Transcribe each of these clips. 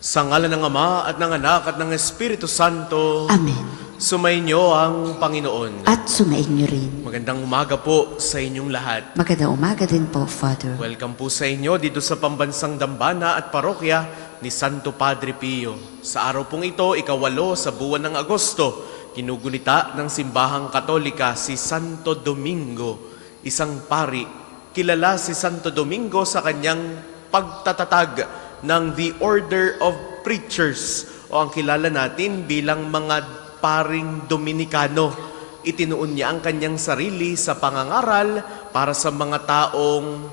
Sa ngalan ng Ama at ng Anak at ng Espiritu Santo. Amen. Sumainyo ang Panginoon. At sumainyo rin. Magandang umaga po sa inyong lahat. Magandang umaga din po, Father. Welcome po sa inyo dito sa Pambansang Dambana at Parokya ni Santo Padre Pio. Sa araw pong ito, ika-8 sa buwan ng Agosto, kinugunita ng Simbahang Katolika si Santo Domingo, isang pari. Kilala si Santo Domingo sa kanyang pagtatatag ng The Order of Preachers o ang kilala natin bilang mga paring Dominikano. Itinuon niya ang kanyang sarili sa pangangaral para sa mga taong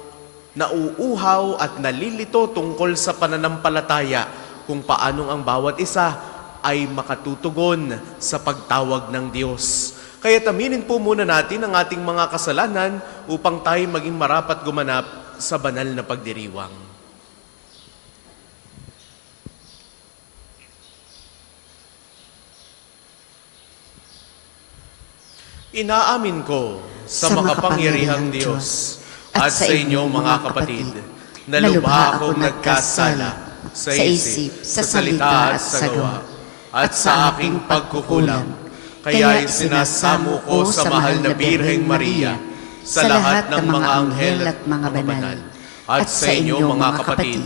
nauuhaw at nalilito tungkol sa pananampalataya, kung paanong ang bawat isa ay makatutugon sa pagtawag ng Diyos. Kaya aminin po muna natin ang ating mga kasalanan upang tayo maging marapat gumanap sa banal na pagdiriwang. Inaamin ko sa makapangyarihang Diyos at sa inyo mga kapatid, na lubha akong nagkasala sa isip, sa salita at sa gawa, at sa aking pagkukulang. Kaya sinasamo ko sa mahal na Birheng Maria, sa lahat ng mga anghel at mga banal, at sa inyo mga kapatid,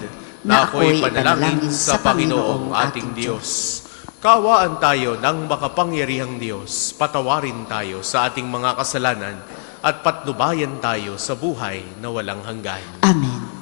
na ako'y panalangin sa Panginoong ating Diyos. Kawaan tayo ng makapangyarihang Diyos, patawarin tayo sa ating mga kasalanan at patnubayan tayo sa buhay na walang hanggan. Amen.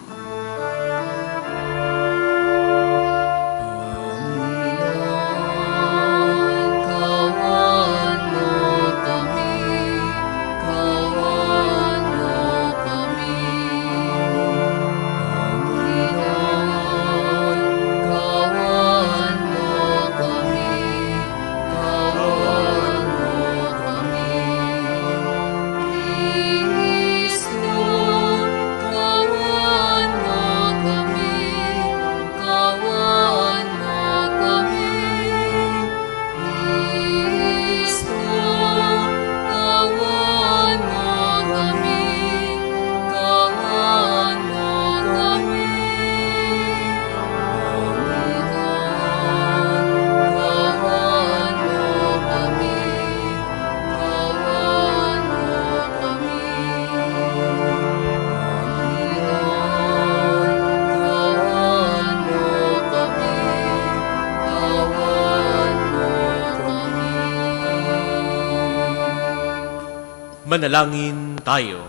Manalangin tayo.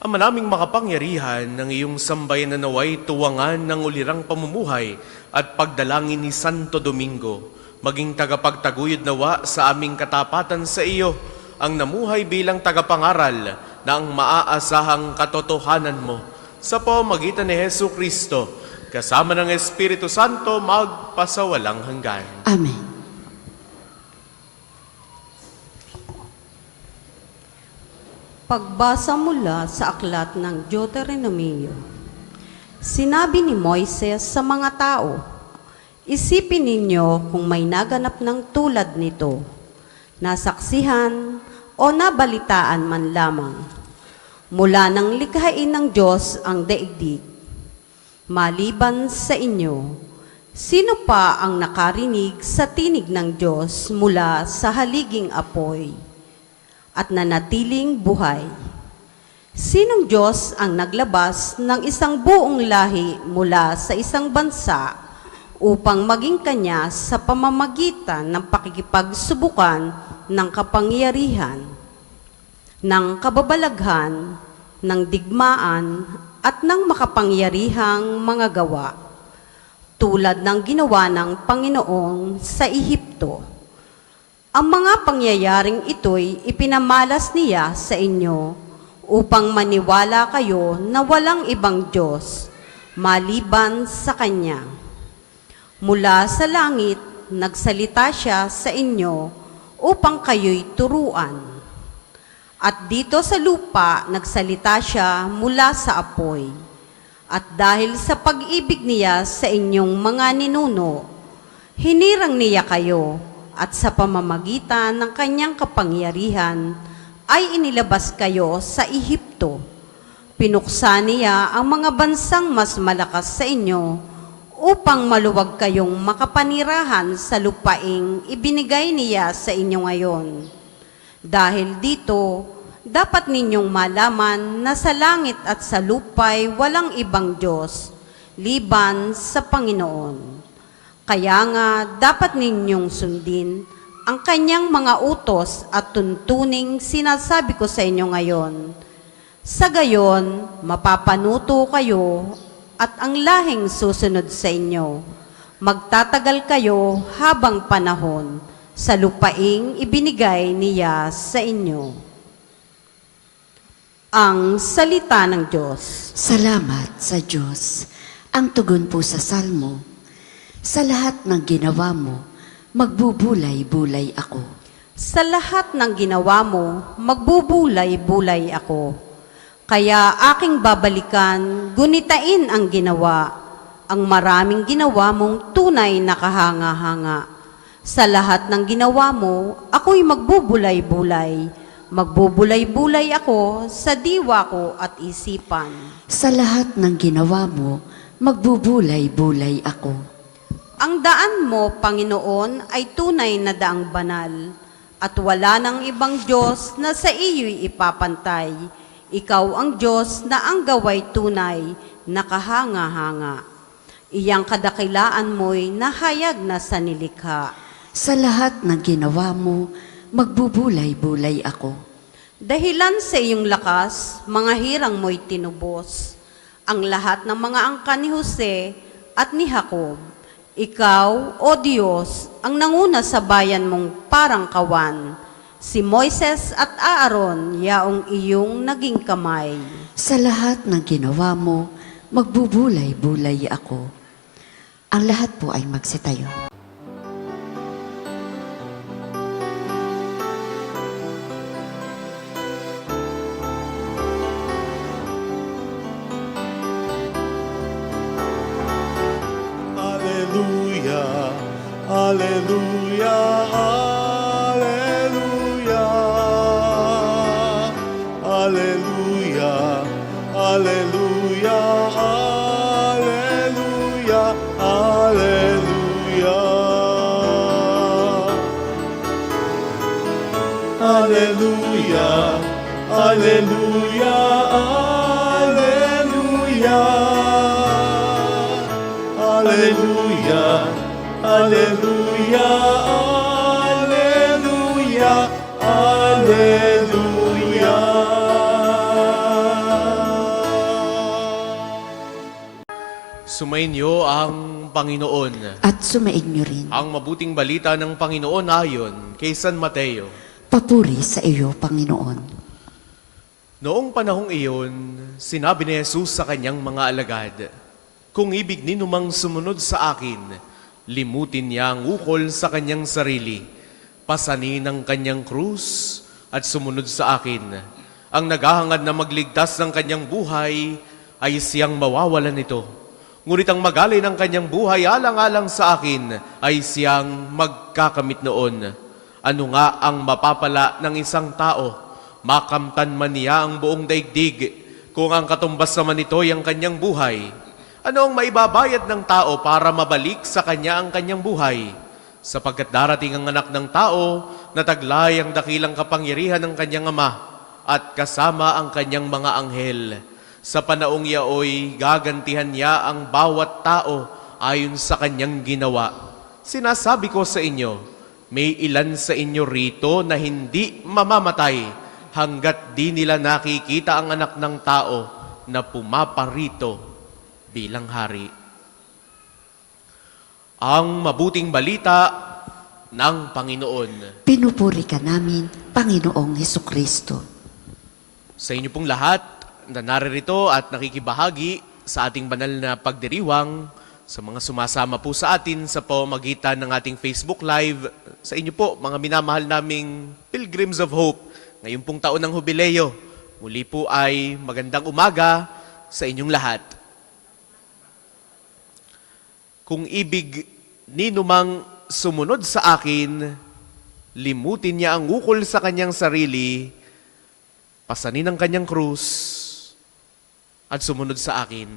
Ama naming makapangyarihan, ng iyong sambayan na naway tuwangan ng ulirang pamumuhay at pagdalangin ni Santo Domingo, maging tagapagtaguyod nawa sa aming katapatan sa iyo, ang namuhay bilang tagapangaral ng maaasahang katotohanan mo sa pamamagitan ni Hesu Kristo, kasama ng Espiritu Santo, magpasawalang hanggan. Amen. Pagbasa mula sa aklat ng Deuteronomio. Sinabi ni Moises sa mga tao, isipin ninyo kung may naganap ng tulad nito, nasaksihan o nabalitaan man lamang, mula nang likhain ng Diyos ang daigdig. Maliban sa inyo, sino pa ang nakarinig sa tinig ng Diyos mula sa haliging apoy at nanatiling buhay? Sinong Diyos ang naglabas ng isang buong lahi mula sa isang bansa upang maging kanya sa pamamagitan ng pakikipagsubukan ng kapangyarihan, ng kababalaghan, ng digmaan at ng makapangyarihang mga gawa, tulad ng ginawa ng Panginoon sa Ehipto? Ang mga pangyayaring ito'y ipinamalas niya sa inyo upang maniwala kayo na walang ibang Diyos maliban sa Kanya. Mula sa langit, nagsalita siya sa inyo upang kayo'y turuan. At dito sa lupa, nagsalita siya mula sa apoy. At dahil sa pag-ibig niya sa inyong mga ninuno, hinirang niya kayo, at sa pamamagitan ng kanyang kapangyarihan ay inilabas kayo sa Ehipto. Pinuksa niya ang mga bansang mas malakas sa inyo upang maluwag kayong makapanirahan sa lupaing ibinigay niya sa inyo ngayon. Dahil dito, dapat ninyong malaman na sa langit at sa lupay walang ibang Diyos, liban sa Panginoon. Kaya nga, dapat ninyong sundin ang kanyang mga utos at tuntuning sinasabi ko sa inyo ngayon. Sa gayon, mapapanuto kayo at ang lahing susunod sa inyo. Magtatagal kayo habang panahon sa lupaing ibinigay niya sa inyo. Ang salita ng Diyos. Salamat sa Diyos. Ang tugon po sa salmo, sa lahat ng ginawa mo, magbubulay-bulay ako. Sa lahat ng ginawa mo, magbubulay-bulay ako. Kaya aking babalikan, gunitain ang ginawa, ang maraming ginawa mong tunay na kahanga-hanga. Sa lahat ng ginawa mo, ako'y magbubulay-bulay. Magbubulay-bulay ako sa diwa ko at isipan. Sa lahat ng ginawa mo, magbubulay-bulay ako. Ang daan mo, Panginoon, ay tunay na daang banal, at wala nang ibang Diyos na sa iyo'y ipapantay. Ikaw ang Diyos na ang gaway tunay, nakahanga-hanga. Iyang kadakilaan mo'y nahayag na sa nilikha. Sa lahat ng ginawa mo, magbubulay-bulay ako. Dahilan sa iyong lakas, mga hirang mo'y tinubos. Ang lahat ng mga angkan ni Jose at ni Jacob. Ikaw, O Diyos, ang nanguna sa bayan mong parang kawan. Si Moises at Aaron, yaong iyong naging kamay. Sa lahat ng ginawa mo, magbubulay-bulay ako. Ang lahat po ay magsitayo. Hallelujah, hallelujah, hallelujah, hallelujah, hallelujah, hallelujah, hallelujah, hallelujah, hallelujah, hallelujah. Hallelujah, hallelujah, hallelujah, hallelujah. Sumainyo ang Panginoon. At sumainyo rin. Ang mabuting balita ng Panginoon ayon kay San Mateo. Papuri sa iyo, Panginoon. Noong panahong iyon, sinabi ni Jesus sa kanyang mga alagad, "Kung ibig ninumang sumunod sa akin, limutin niya ang ukol sa kanyang sarili, pasanin ang kanyang krus at sumunod sa akin. Ang naghahangad na magligtas ng kanyang buhay ay siyang mawawalan nito. Ngunit ang magalay ng kanyang buhay alang-alang sa akin ay siyang magkakamit noon. Ano nga ang mapapala ng isang tao? Makamtan man niya ang buong daigdig, kung ang katumbas naman nito'y ang kanyang buhay. Ano ang maibabayad ng tao para mabalik sa kanya ang kanyang buhay? Sapagkat darating ang anak ng tao na taglay ang dakilang kapangyarihan ng kanyang ama at kasama ang kanyang mga anghel. Sa panaong yaoy, gagantihan niya ang bawat tao ayon sa kanyang ginawa. Sinasabi ko sa inyo, may ilan sa inyo rito na hindi mamamatay hanggat di nila nakikita ang anak ng tao na pumaparito bilang hari." Ang mabuting balita ng Panginoon. Pinupuri ka namin, Panginoong Hesukristo. Sa inyo pong lahat na naririto at nakikibahagi sa ating banal na pagdiriwang, sa mga sumasama po sa atin sa pamamagitan ng ating Facebook Live, sa inyo po, mga minamahal naming Pilgrims of Hope, ngayon pong taon ng Jubileo, muli po ay magandang umaga sa inyong lahat. Kung ibig ninumang sumunod sa akin, limutin niya ang ukol sa kanyang sarili, pasanin ang kanyang krus, at sumunod sa akin.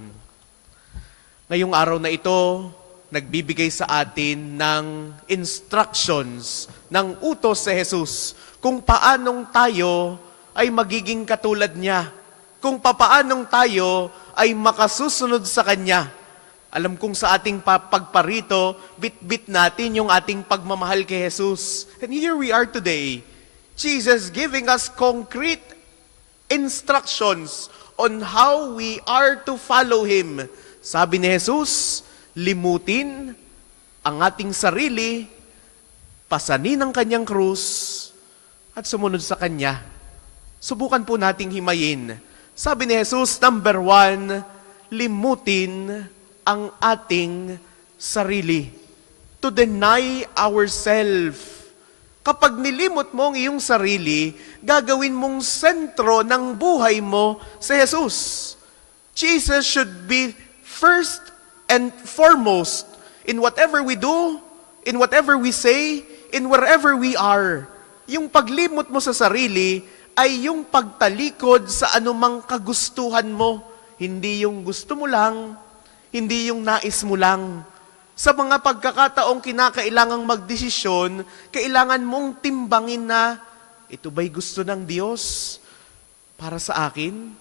Ngayong araw na ito, nagbibigay sa atin ng instructions, ng utos si Jesus kung paanong tayo ay magiging katulad niya, kung paanong tayo ay makasusunod sa Kanya. Alam kong sa ating pagparito, bit-bit natin yung ating pagmamahal kay Jesus. And here we are today, Jesus giving us concrete instructions on how we are to follow Him. Sabi ni Jesus, limutin ang ating sarili, pasanin ang Kanyang krus, at sumunod sa Kanya. Subukan po nating himayin. Sabi ni Jesus, number 1, limutin ang ating sarili. To deny ourselves. Kapag nilimot mo ang iyong sarili, gagawin mong sentro ng buhay mo sa Jesus. Jesus should be first and foremost in whatever we do, in whatever we say, in wherever we are. Yung paglimot mo sa sarili ay yung pagtalikod sa anumang kagustuhan mo. Hindi yung gusto mo lang, hindi yung nais mo lang. Sa mga pagkakataong kinakailangang magdesisyon, kailangan mong timbangin na, ito ba'y gusto ng Diyos para sa akin?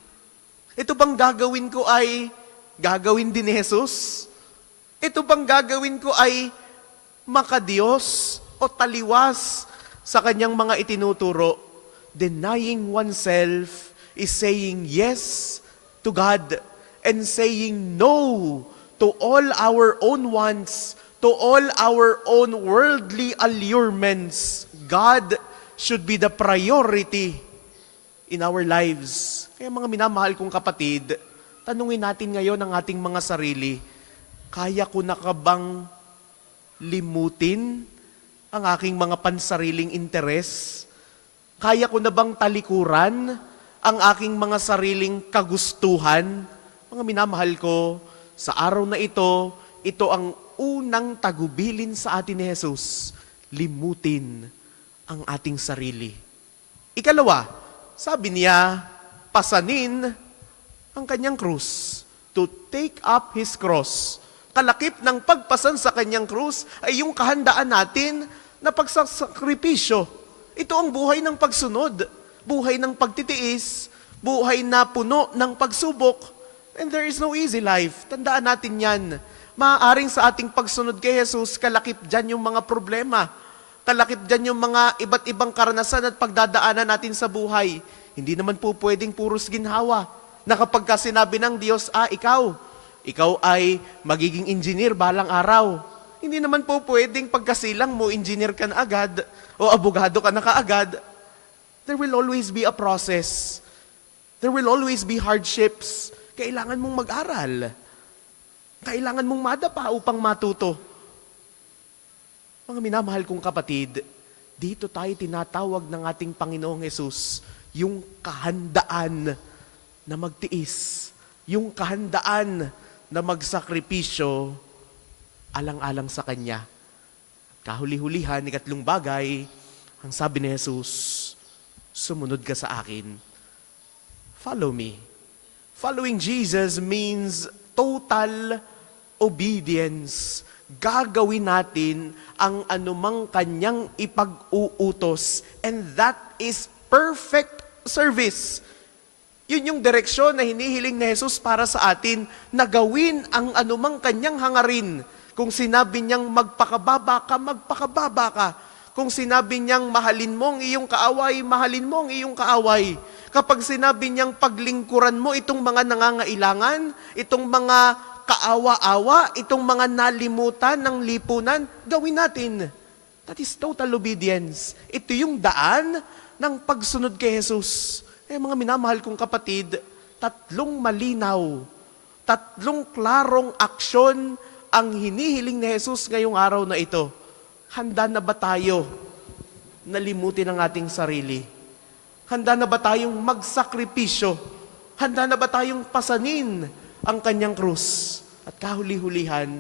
Ito bang gagawin ko ay gagawin din ni Jesus? Ito bang gagawin ko ay makadiyos o taliwas sa Kanyang mga itinuturo? Denying oneself is saying yes to God and saying no to all our own wants, to all our own worldly allurements. God should be the priority in our lives. Kaya mga minamahal kong kapatid, tanungin natin ngayon ang ating mga sarili, kaya ko na ka bang limutin ang aking mga pansariling interes? Kaya ko na bang talikuran ang aking mga sariling kagustuhan? Mga minamahal ko, sa araw na ito ang unang tagubilin sa atin ni Jesus. Limutin ang ating sarili. Ikalawa, sabi niya, pasanin ang Kanyang krus. To take up His cross. Kalakip ng pagpasan sa Kanyang krus ay yung kahandaan natin na pagsasakripisyo. Ito ang buhay ng pagsunod, buhay ng pagtitiis, buhay na puno ng pagsubok. And there is no easy life. Tandaan natin yan. Maaaring sa ating pagsunod kay Jesus, kalakip dyan yung mga problema. Kalakip dyan yung mga iba't ibang karanasan at pagdadaanan natin sa buhay. Hindi naman po pwedeng puros ginhawa. Na kapag ka sinabi ng Diyos, ikaw ay magiging engineer balang araw. Hindi naman po pwedeng pagkasilang mo, engineer ka na agad o abogado ka na kaagad. There will always be a process. There will always be hardships. Kailangan mong mag-aral. Kailangan mong madapa upang matuto. Mga minamahal kong kapatid, dito tayo tinatawag ng ating Panginoong Hesus, yung kahandaan na magtiis, yung kahandaan na magsakripisyo alang-alang sa Kanya. Kahuli-hulihan, ikatlong bagay, ang sabi ni Jesus, sumunod ka sa akin. Follow me. Following Jesus means total obedience. Gagawin natin ang anumang Kanyang ipag-uutos. And that is perfect service. Yun yung direksyon na hinihiling ni Jesus para sa atin na gawin ang anumang Kanyang hangarin. Kung sinabi niyang magpakababa ka. Kung sinabi niyang mahalin mo ang iyong kaaway, mahalin mo ang iyong kaaway. Kapag sinabi niyang paglingkuran mo itong mga nangangailangan, itong mga kaawa-awa, itong mga nalimutan ng lipunan, gawin natin. That is total obedience. Ito yung daan ng pagsunod kay Jesus. Mga minamahal kong kapatid, tatlong malinaw, tatlong klarong aksyon ang hinihiling ni Jesus ngayong araw na ito. Handa na ba tayo nalimutin ang ating sarili? Handa na ba tayong magsakripisyo? Handa na ba tayong pasanin ang Kanyang krus? At kahuli-hulihan,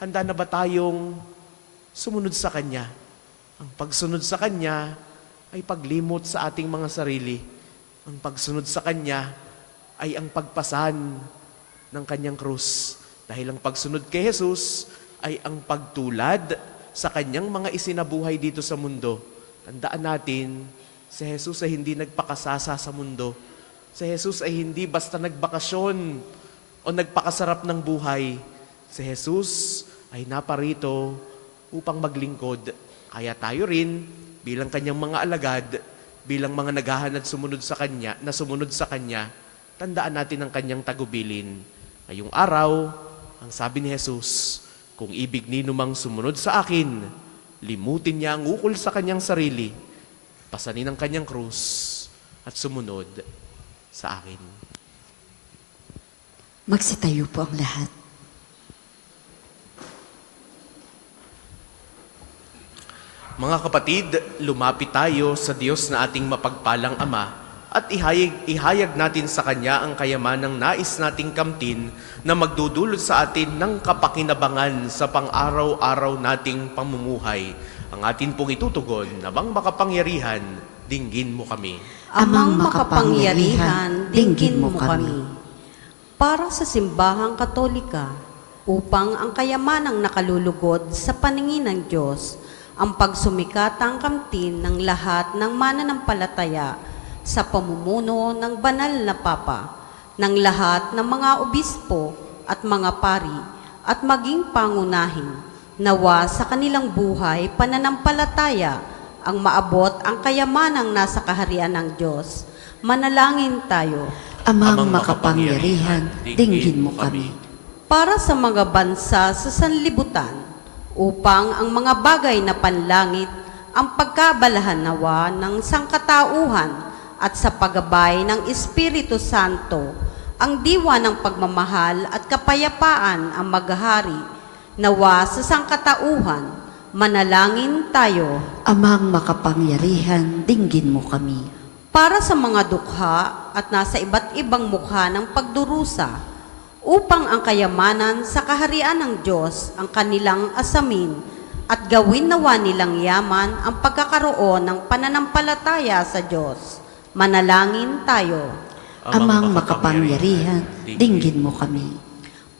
handa na ba tayong sumunod sa Kanya? Ang pagsunod sa Kanya ay paglimot sa ating mga sarili. Ang pagsunod sa Kanya ay ang pagpasan ng Kanyang krus. Dahil ang pagsunod kay Jesus ay ang pagtulad sa kanyang mga isinabuhay dito sa mundo. Tandaan natin, si Jesus ay hindi nagpakasasa sa mundo. Si Jesus ay hindi basta nagbakasyon o nagpakasarap ng buhay. Si Jesus ay naparito upang maglingkod. Kaya tayo rin, bilang kanyang mga alagad, bilang mga naghahanad sumunod sa kanya, tandaan natin ang kanyang tagubilin. Ngayong araw, ang sabi ni Jesus, kung ibig ninumang sumunod sa akin, limutin niya ang ukol sa kanyang sarili, pasanin ang kanyang krus, at sumunod sa akin. Magsitayo po ang lahat. Mga kapatid, lumapit tayo sa Diyos na ating mapagpalang Ama at ihayag natin sa Kanya ang kayamanang nais nating kamtin na magdudulot sa atin ng kapakinabangan sa pang-araw-araw nating pamumuhay. Ang atin pong itutugon, namang makapangyarihan, dinggin mo kami. Amang makapangyarihan, dinggin mo kami. Para sa simbahang Katolika, upang ang kayamanang nakalulugod sa paningin ng Diyos, ang pagsumikatang kamtin ng lahat ng mananampalataya sa pamumuno ng banal na Papa, ng lahat ng mga obispo at mga pari, at maging pangunahin, nawa sa kanilang buhay pananampalataya ang maabot ang kayamanang nasa kaharian ng Diyos. Manalangin tayo. Amang makapangyarihan, dinggin mo kami. Para sa mga bansa sa sanlibutan, upang ang mga bagay na panlangit ang pagkabalahan nawa ng sangkatauhan at sa paggabay ng Espiritu Santo, ang diwa ng pagmamahal at kapayapaan ang maghahari nawa sa sangkatauhan. Manalangin tayo. Amang makapangyarihan, dinggin mo kami. Para sa mga dukha at nasa iba't ibang mukha ng pagdurusa, upang ang kayamanan sa kaharian ng Diyos ang kanilang asamin at gawin nawa nilang yaman ang pagkakaroon ng pananampalataya sa Diyos. Manalangin tayo. Amang makapangyarihan, dinggin mo kami.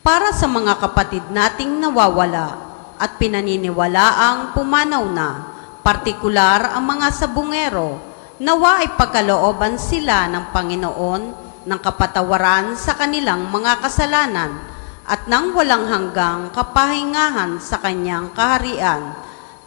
Para sa mga kapatid nating nawawala at pinaniniwalaang pumanaw na, partikular ang mga sabungero, nawa ay pagkalooban sila ng Panginoon ng kapatawaran sa kanilang mga kasalanan at nang walang hanggang kapahingahan sa kanyang kaharian.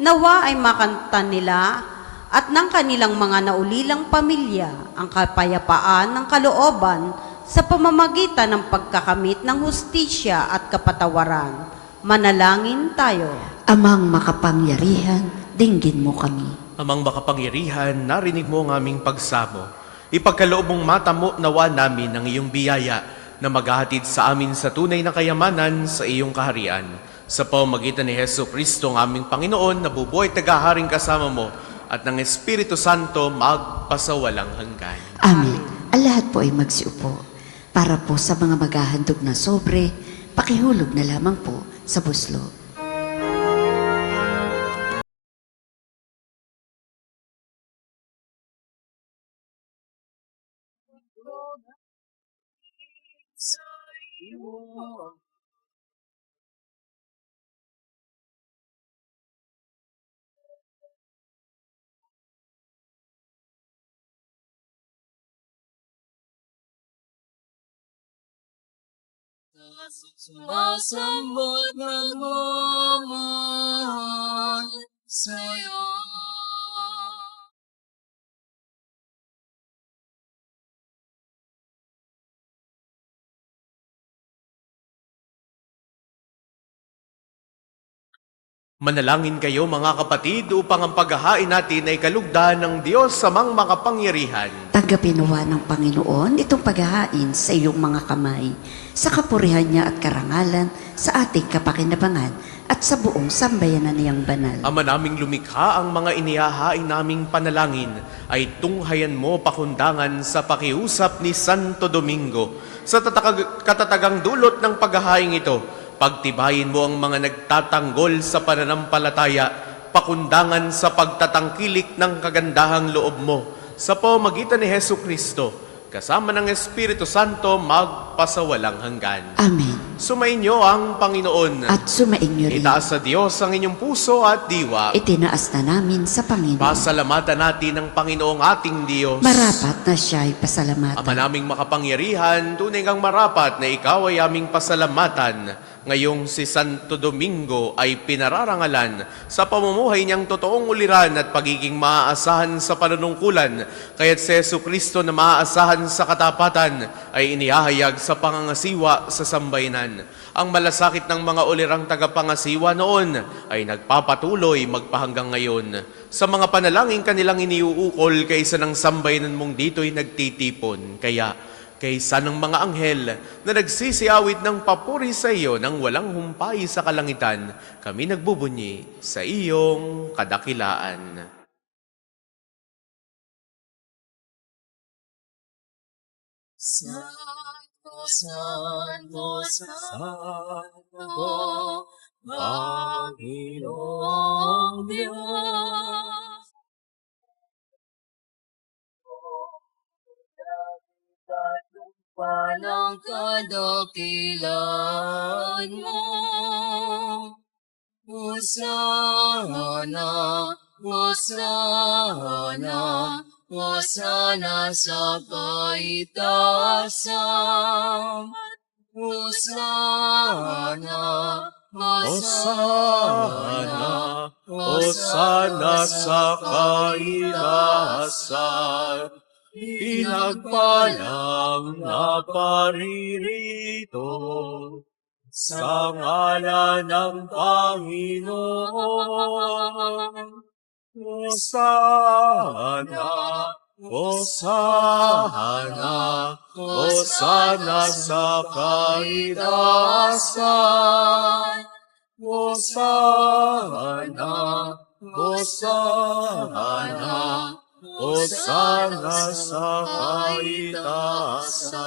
Nawa ay makanta nila at ng kanilang mga naulilang pamilya ang kapayapaan ng kalooban sa pamamagitan ng pagkakamit ng hustisya at kapatawaran. Manalangin tayo. Amang makapangyarihan, dinggin mo kami. Amang makapangyarihan, narinig mo ang aming pagsamo. Ipagkaloob mong mata mo nawa namin ang iyong biyaya na maghahatid sa amin sa tunay na kayamanan sa iyong kaharian. Sa pamamagitan ni Hesu Kristo, ang aming Panginoon, na bubuhay tagaharing kasama mo at ng Espiritu Santo magpasawalang hanggan. Amen. Ang lahat po ay magsiupo. Para po sa mga maghahandog na sobre, pakihulog na lamang po sa buslo. Sumasambot nagmamahal sa'yo. Manalangin kayo mga kapatid upang ang paghahain natin ay kalugdan ng Diyos samang makapangyarihan. Tanggapin nawa ng Panginoon itong paghahain sa iyong mga kamay, sa kapurihan niya at karangalan, sa ating kapakinabangan, at sa buong sambayanan niyang banal. Ama naming lumikha, ang mga inihahain naming panalangin ay tunghayan mo pakundangan sa pakiusap ni Santo Domingo. Sa katatagang dulot ng paghahain ito, pagtibayin mo ang mga nagtatanggol sa pananampalataya, pakundangan sa pagtatangkilik ng kagandahang loob mo. Sa pamamagitan ni Hesu Kristo, kasama ng Espiritu Santo, magpasawalang hanggan. Amen. Sumainyo ang Panginoon. At sumainyo rin. Itaas sa Diyos ang inyong puso at diwa. Itinaas na namin sa Panginoon. Pasalamatan natin ang Panginoong ating Diyos. Marapat na siya'y pasalamatan. Ama naming makapangyarihan, tunay kang marapat na ikaw ay aming pasalamatan. Ngayong si Santo Domingo ay pinararangalan sa pamumuhay niyang totoong uliran at pagiging maaasahan sa panunungkulan. Kaya't si Jesucristo na maaasahan sa katapatan ay inihahayag sa pangangasiwa sa sambayanan. Ang malasakit ng mga ulirang tagapangasiwa noon ay nagpapatuloy magpahanggang ngayon. Sa mga panalangin kanilang iniuukol kaysa ng sambayanan mong dito'y nagtitipon. Kaya kaysa ng mga anghel na nagsisiawit ng papuri sa iyo nang walang humpay sa kalangitan, kami nagbubunyi sa iyong kadakilaan. Santo, Santo, Santo, Panginoong Diyos. Walang kadakilan mo. Hosana, Hosana, Hosana sa kaitaasan. Hosana, Hosana, Hosana sa kaitaasan. Pinagpalang na paririto sa ngalan ng Panginoon. Hosana, Hosana, Hosana sa kaitaasan. Hosana, Hosana, Hosana sa kaitaasan.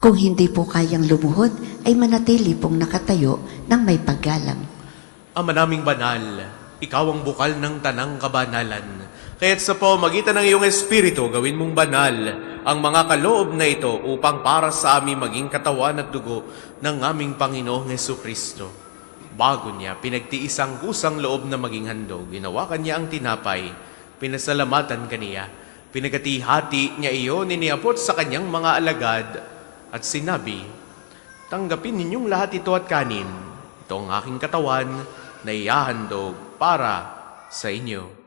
Kung hindi po kayang lumuhod, ay manatili pong nakatayo ng may paggalang. Ama naming banal, ikaw ang bukal ng tanang kabanalan. Kaya't sa pamamagitan ng iyong Espiritu, gawin mong banal ang mga kaloob na ito upang para sa amin maging katawan at dugo ng aming Panginoong Jesucristo. Bago niya, pinagtiis ang kusang loob na maging handog. Ginawa kanya ang tinapay, pinasalamatan kaniya. Pinagati-hati niya iyon, iniapot sa kanyang mga alagad at sinabi, tanggapin ninyong lahat ito at kanin. Ito ang aking katawan na ihahandog para sa inyo.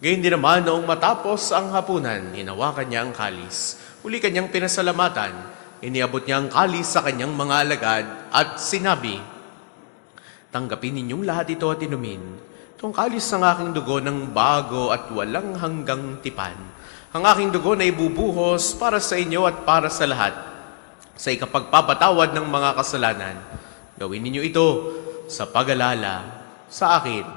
Gayun din naman noong matapos ang hapunan, hinawakan niya ang kalis. Uli kanyang pinasalamatan, iniabot niya ang kalis sa kanyang mga alagad at sinabi, tanggapin ninyong lahat ito at inumin. Itong kalis ng aking dugo ng bago at walang hanggang tipan. Ang aking dugo na ibubuhos para sa inyo at para sa lahat, sa ikapagpapatawad ng mga kasalanan. Gawin ninyo ito sa pag-alala sa akin.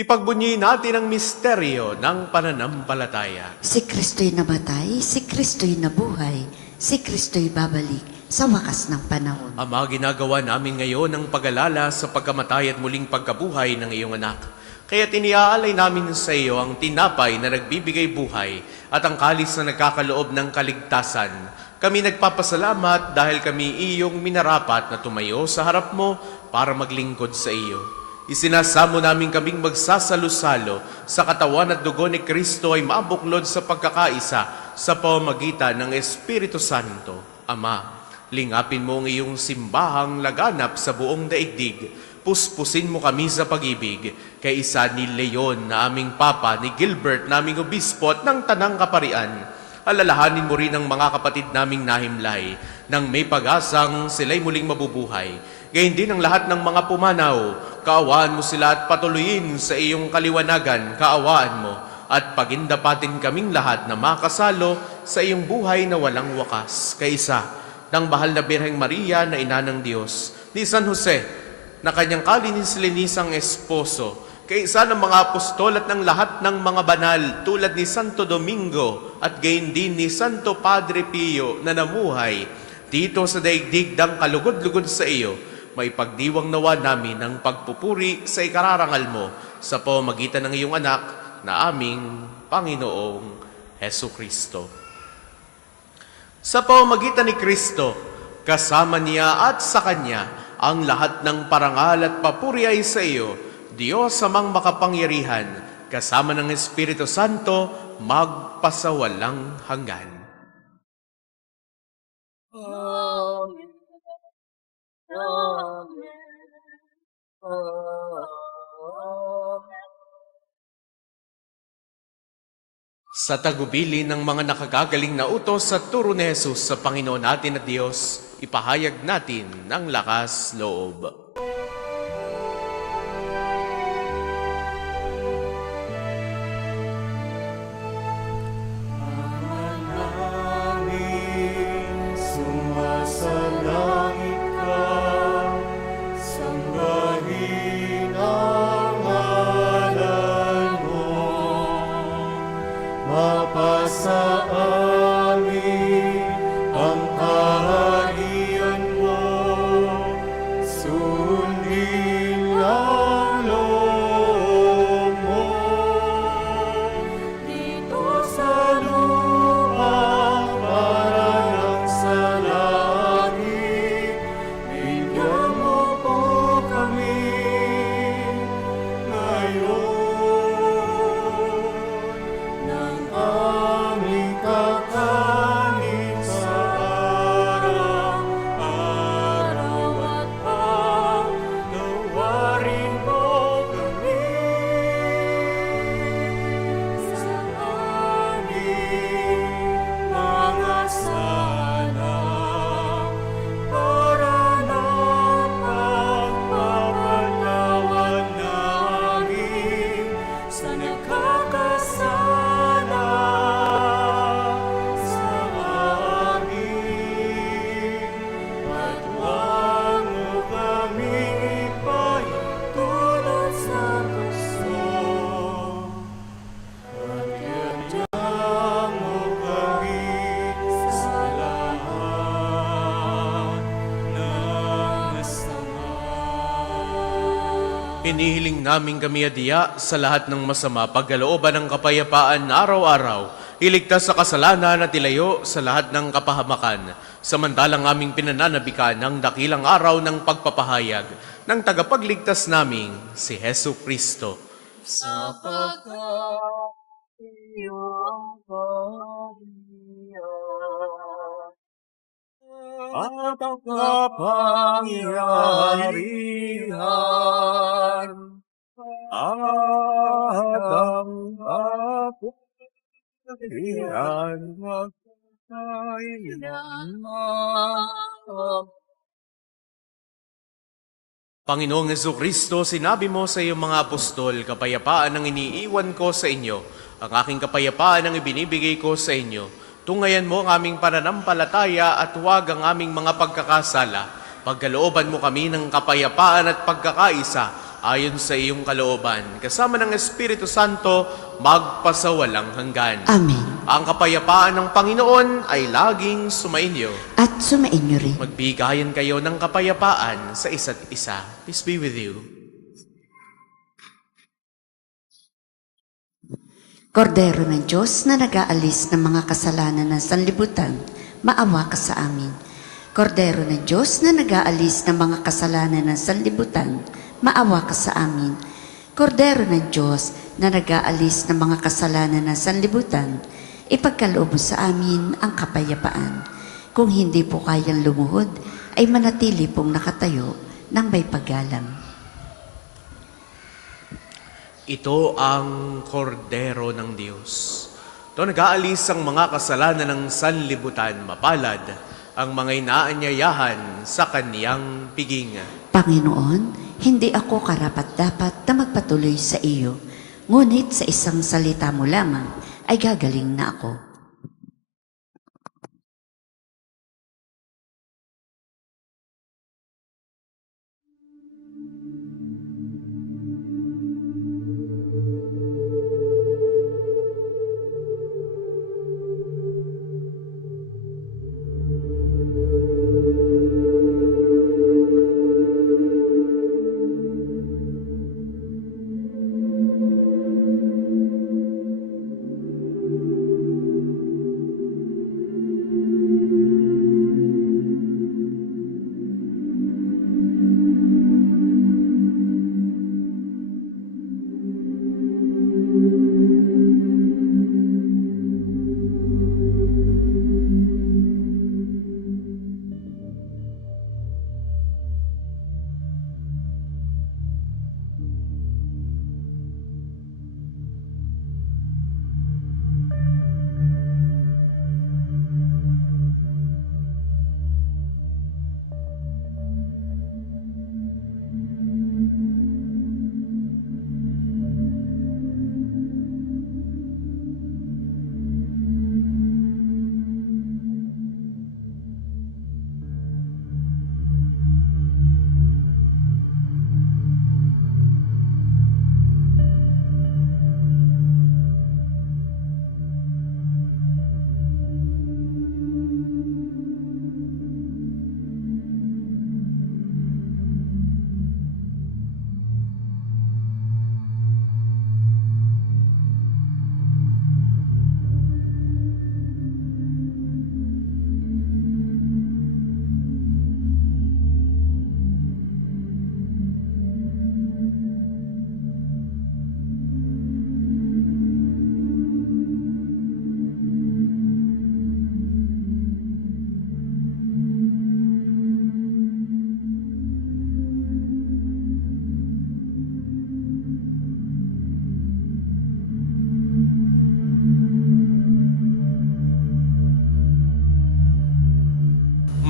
Ipagbunyi natin ang misteryo ng pananampalataya. Si Kristo'y namatay, si Kristo'y nabuhay, si Kristo'y babalik sa wakas ng panahon. Ama, ginagawa namin ngayon ang pag-alala sa pagkamatay at muling pagkabuhay ng iyong anak. Kaya iniaalay namin sa iyo ang tinapay na nagbibigay buhay at ang kalis na nagkakaloob ng kaligtasan. Kami nagpapasalamat dahil kami iyong minarapat na tumayo sa harap mo para maglingkod sa iyo. Isinasamo namin kaming magsasalo-salo sa katawan at dugo ni Kristo ay mabuklod sa pagkakaisa sa pamamagitan ng Espiritu Santo. Ama, lingapin mo ang iyong simbahang laganap sa buong daigdig. Puspusin mo kami sa pag-ibig kay isa ni Leon na aming Papa, ni Gilbert na aming Obispo at ng Tanang Kaparian. Alalahanin mo rin ang mga kapatid naming nahimlay nang may pag-asang sila'y muling mabubuhay. Gayun din ang lahat ng mga pumanaw, kaawaan mo sila at patuloyin sa iyong kaliwanagan, kaawaan mo, at pagindapatin kaming lahat na makasalo sa iyong buhay na walang wakas. Kaisa ng mahal na Birheng Maria na Ina ng Diyos, ni San Jose, na kanyang kalinis-linisang esposo, kaisa ng mga apostol at ng lahat ng mga banal tulad ni Santo Domingo at gayon din ni Santo Padre Pio na namuhay dito sa daigdig ng kalugod-lugod sa iyo, may pagdiwang nawa namin ng pagpupuri sa ikararangal mo sa pamamagitan ng iyong anak na aming Panginoong Hesu Kristo. Sa pamamagitan ni Kristo, kasama niya at sa Kanya, ang lahat ng parangal at papuri ay sa iyo, Diyos amang makapangyarihan, kasama ng Espiritu Santo, magpasawalang hanggan. Amen. Amen. Amen. Sa tagubili ng mga nakagagaling na utos sa turo ni Jesus sa Panginoon natin at Diyos, ipahayag natin ng lakas loob. Namin sumasalangit ka, sambahin ang ngalan mo, mapasa amin ang kaharian mo, sundin ang loob mo. Dito sa lupa para ng sa langit, bigyan mo po kami ngayon ng aming kakanin sa araw-araw at pagnawarin mo kami sa aming mga sala para na pagpapatawad namin sa nagkakasala sa amin. At huwag mo kaming ipahintulot sa tukso, at iadya mo kami sa lahat ng masama. Inihiling namin kami adiya sa lahat ng masama, pagkalooban ng kapayapaan na araw-araw, iligtas sa kasalanan at ilayo sa lahat ng kapahamakan, samantalang aming pinananabikan ng dakilang araw ng pagpapahayag ng tagapagligtas naming si Hesu Kristo. Sapagkat iyo ang kaharian At ang kapangyarihan at ang kapangyarihan kailanman. Panginoong Hesu Kristo, sinabi mo sa iyong mga apostol, kapayapaan ang iniiwan ko sa inyo, ang aking kapayapaan ang ibinibigay ko sa inyo. Tungayan mo ang aming pananampalataya at huwag ang aming mga pagkakasala. Pagkalooban mo kami ng kapayapaan at pagkakaisa ayon sa iyong kalooban. Kasama ng Espiritu Santo, magpasawalang hanggan. Amen. Ang kapayapaan ng Panginoon ay laging sumainyo. At sumainyo rin. Magbigayan kayo ng kapayapaan sa isa't isa. Peace be with you. Kordero ng Diyos na nag-aalis ng mga kasalanan ng sanlibutan, maawa ka sa amin. Kordero ng Diyos na nag-aalis ng mga kasalanan ng sanlibutan, maawa ka sa amin. Kordero ng Diyos na nag-aalis ng mga kasalanan ng sanlibutan, ipagkaloob mo sa amin ang kapayapaan. Kung hindi po kayang lumuhod, ay manatili pong nakatayo ng may paggalang. Ito ang kordero ng Diyos. Ito nag-aalis ang mga kasalanan ng sanlibutan, mapalad ang mga inaanyayahan sa kaniyang piging. Panginoon, hindi ako karapat-dapat na magpatuloy sa iyo, ngunit sa isang salita mo lamang ay gagaling na ako.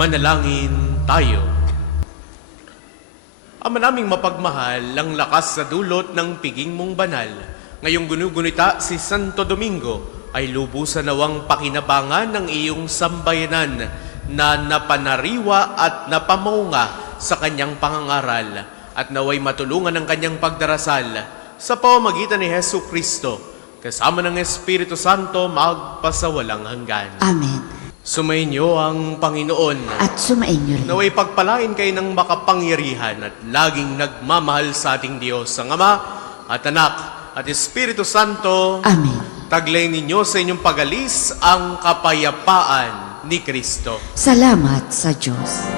Manalangin tayo. Ama naming mapagmahal, ang lakas sa dulot ng piging mong banal, ngayong gunugunita si Santo Domingo, ay lubusan nawang pakinabangan ng iyong sambayanan na napanariwa at napamunga sa kanyang pangangaral at naway matulungan ng kanyang pagdarasal sa pamamagitan ni Hesu Kristo, kasama ng Espiritu Santo magpasawalang hanggan. Amen. Sumainyo ang Panginoon. At sumainyo rin. Naway pagpalain kayo ng makapangyarihan at laging nagmamahal sa ating Diyos, ang Ama at Anak at Espiritu Santo. Amen. Taglay ninyo sa inyong pagalis ang kapayapaan ni Kristo. Salamat sa Diyos.